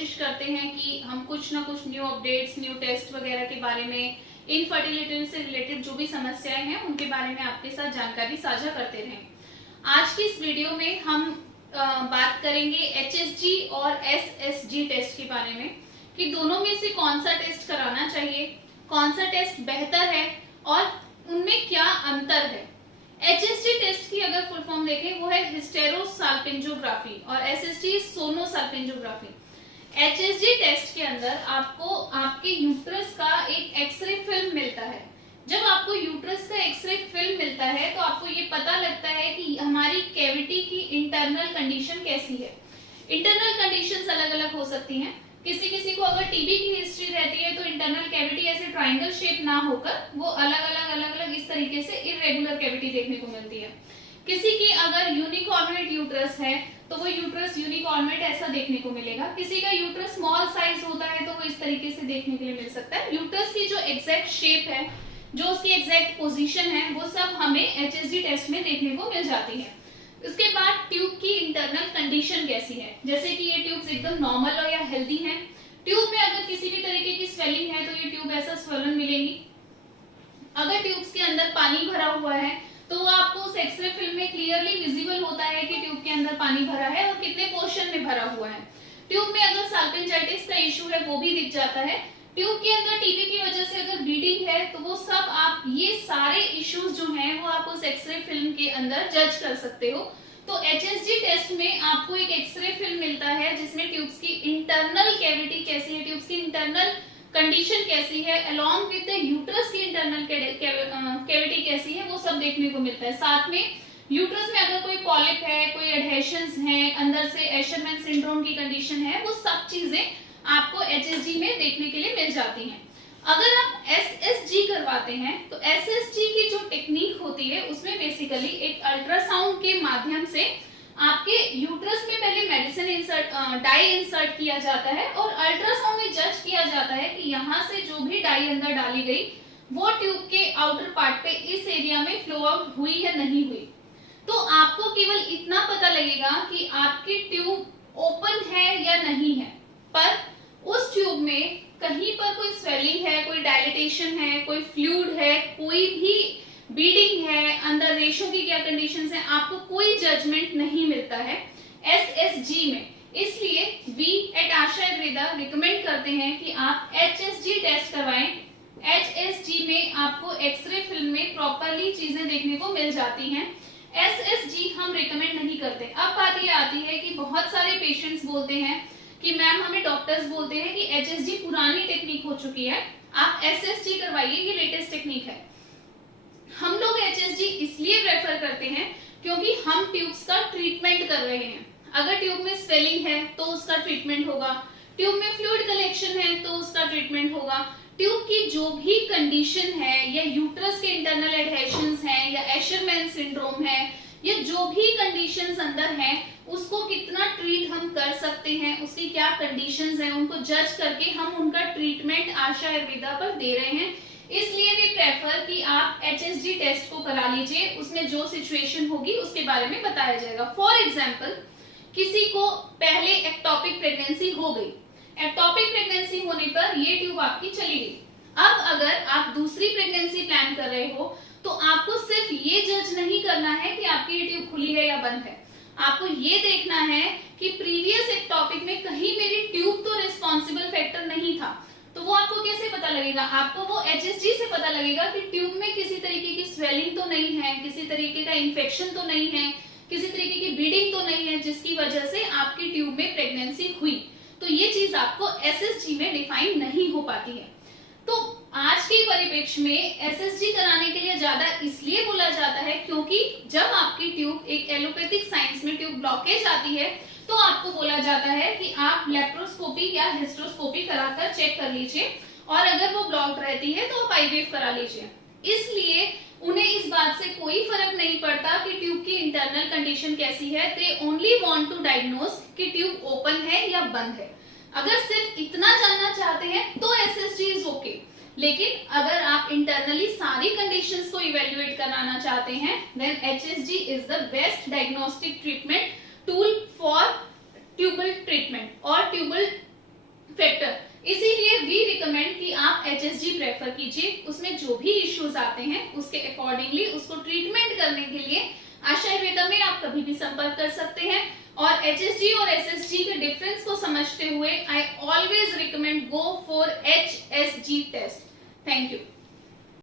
कोशिश करते हैं कि हम कुछ ना कुछ न्यू अपडेट्स, न्यू टेस्ट वगैरह के बारे में, इनफर्टिलिटी से रिलेटेड जो भी समस्याएं हैं उनके बारे में आपके साथ जानकारी साझा करते रहें। आज की इस वीडियो में हम बात करेंगे HSG और SSG टेस्ट के बारे में कि दोनों में से कौन सा टेस्ट कराना चाहिए, कौन सा टेस्ट बेहतर है और उनमें क्या अंतर है। HSG टेस्ट की अगर फुल फॉर्म देखें वो है हिस्टेरोसाल्पिंजोग्राफी और SSG सोनोसाल्पिंजोग्राफी। HSG टेस्ट के अंदर आपको आपके यूट्रस का एक एक्सरे फिल्म मिलता है। जब आपको यूट्रस का एक्सरे फिल्म मिलता है तो आपको ये पता लगता है कि हमारी कैविटी की इंटरनल कंडीशन कैसी है। इंटरनल कंडीशंस अलग अलग हो सकती हैं। किसी किसी को अगर टीबी की हिस्ट्री रहती है तो इंटरनल कैविटी ऐसे ट्रायंगल शेप ना होकर वो अलग अलग इस तरीके से इरेगुलर कैविटी देखने को मिलती है। किसी की अगर यूनिकॉर्नेट यूट्रस है तो वो यूट्रस यूनिकॉर्नेट ऐसा देखने को मिलेगा। किसी का यूट्रस स्मॉल साइज होता है तो वो इस तरीके से देखने के लिए मिल सकता है। यूट्रस की जो एग्जैक्ट शेप है, जो उसकी एग्जैक्ट पोजीशन है, वो सब हमें HSG टेस्ट में देखने को मिल जाती है। उसके बाद ट्यूब की इंटरनल कंडीशन कैसी है, जैसे कि ये ट्यूब्स एकदम नॉर्मल हो या हेल्दी हैं। ट्यूब में अगर किसी भी तरीके की स्वेलिंग है तो ये ट्यूब ऐसा स्वलन मिलेंगी। अगर ट्यूब्स के अंदर पानी भरा हुआ है तो वो आपको उस एक्सरे फिल्म में क्लियरली विजिबल होता है कि ट्यूब के अंदर पानी भरा है और कितने पोर्शन में भरा हुआ है। ट्यूब में अगर साल्पिंजाइटिस का इश्यू है वो भी दिख जाता है। ट्यूब के अंदर टीबी की वजह से अगर ब्लीडिंग है तो वो सब आप ये सारे इश्यूज जो हैं वो आप उस एक्सरे फिल्म के अंदर जज कर सकते हो। तो HSG टेस्ट में आपको एक एक्सरे फिल्म मिलता है जिसमें ट्यूब्स की इंटरनल कैविटी कैसी है, ट्यूब्स की इंटरनल कंडीशन कैसी है, अलोंग विद द यूट्रस की इंटरनल कैविटी कैसी है, वो सब देखने को मिलता है। साथ में यूट्रस में अगर कोई पॉलिप है, कोई एडहेशंस हैं, अंदर से एशरमैन सिंड्रोम की कंडीशन है, वो सब चीजें आपको HSG में देखने के लिए मिल जाती हैं। अगर आप SSG करवाते हैं तो SSG की जो टेक्निक होती है उसमें बेसिकली एक अल्ट्रासाउंड के माध्यम से आपके यूट्रस में पहले मेडिसिन डाई इंसर्ट किया जाता है और अल्ट्रासाउंड में जज किया जाता है कि यहाँ से जो भी डाई अंदर डाली गई वो ट्यूब के आउटर पार्ट पे इस एरिया में फ्लो आउट हुई या नहीं हुई। तो आपको केवल इतना पता लगेगा कि आपकी ट्यूब ओपन है या नहीं है, पर उस ट्यूब में कहीं पर कोई स्वेलिंग है, कोई डायलिटेशन है, कोई फ्लूइड है, कोई भी बीडिंग है, अंदर रेशो की क्या कंडीशंस है, आपको कोई जजमेंट नहीं मिलता है SSG में। इसलिए we at Asha Ayurveda recommend करते हैं कि आप HSG टेस्ट करवाएं। HSG में आपको एक्सरे फिल्म में प्रॉपरली चीजें देखने को मिल जाती हैं। SSG हम रिकमेंड नहीं करते। अब बात ये आती है कि बहुत सारे पेशेंट्स बोलते हैं कि मैम हमें डॉक्टर्स बोलते हैं कि HSG पुरानी टेक्निक हो चुकी है, आप SSG करवाइए, ये लेटेस्ट टेक्निक है। हम लोग HSG इसलिए प्रेफर करते हैं क्योंकि हम ट्यूब्स का ट्रीटमेंट कर रहे हैं। अगर ट्यूब में स्वेलिंग है तो उसका ट्रीटमेंट होगा, ट्यूब में फ्लूइड कलेक्शन है तो उसका ट्रीटमेंट होगा, ट्यूब की जो भी कंडीशन है या यूट्रस के इंटरनल एडहेशंस हैं या एशरमैन सिंड्रोम है या जो भी कंडीशंस अंदर हैं उसको कितना ट्रीट हम कर सकते हैं, उसकी क्या कंडीशंस हैं, उनको जज करके हम उनका ट्रीटमेंट आशा आयुर्वेदा पर दे रहे हैं। इसलिए भी प्रेफर कि आप HSG टेस्ट को करा लीजिए, उसमें जो सिचुएशन होगी उसके बारे में बताया जाएगा। फॉर एग्जाम्पल किसी को पहले एक्टोपिक प्रेगनेंसी हो गई, एक्टोपिक प्रेगनेंसी होने पर ये ट्यूब आपकी चली गई। अब अगर आप दूसरी प्रेगनेंसी प्लान कर रहे हो तो आपको सिर्फ ये जज नहीं करना है कि आपकी ये ट्यूब खुली है या बंद है, आपको ये देखना है कि प्रीवियस एक्टोपिक में कहीं मेरी ट्यूब तो रिस्पॉन्सिबल फैक्टर नहीं था। तो वो आपको कैसे पता लगेगा? आपको वो HSG से पता लगेगा कि ट्यूब में किसी तरीके की स्वेलिंग तो नहीं है, किसी तरीके का इन्फेक्शन तो नहीं है, किसी तरीके की ब्लीडिंग तो नहीं है जिसकी वजह से आपकी ट्यूब में प्रेगनेंसी हुई। तो ये चीज आपको SSG में डिफाइन नहीं हो पाती है। तो आज के परिप्रेक्ष्य में SSG कराने के लिए ज्यादा इसलिए बोला जाता है क्योंकि जब आपकी ट्यूब एक एलोपैथिक साइंस में ट्यूब ब्लॉकेज आती है तो आपको बोला जाता है कि आप लेप्रोस्कोपी या हिस्ट्रोस्कोपी कराकर चेक कर लीजिए और अगर वो ब्लॉक्ड रहती है तो आप IVF करा लीजिए। इसलिए उन्हें इस बात से कोई फर्क नहीं पड़ता कि ट्यूब की इंटरनल कंडीशन कैसी है, they only want to diagnose कि ट्यूब ओपन है या बंद है। अगर सिर्फ इतना जानना चाहते हैं तो SSG इज ओके, लेकिन अगर आप इंटरनली सारी कंडीशंस को इवेल्युएट कराना चाहते हैं then HSG is the best diagnostic treatment tool for tubal treatment और ट्यूबल रिकमेंड कि आप HSG प्रेफर कीजिए। उसमें जो भी इश्यूज आते हैं उसके अकॉर्डिंगली उसको ट्रीटमेंट करने के लिए आशा आयुर्वेदा में आप कभी भी संपर्क कर सकते हैं। और HSG और SSG के डिफरेंस को समझते हुए I always recommend go for HSG test. Thank you.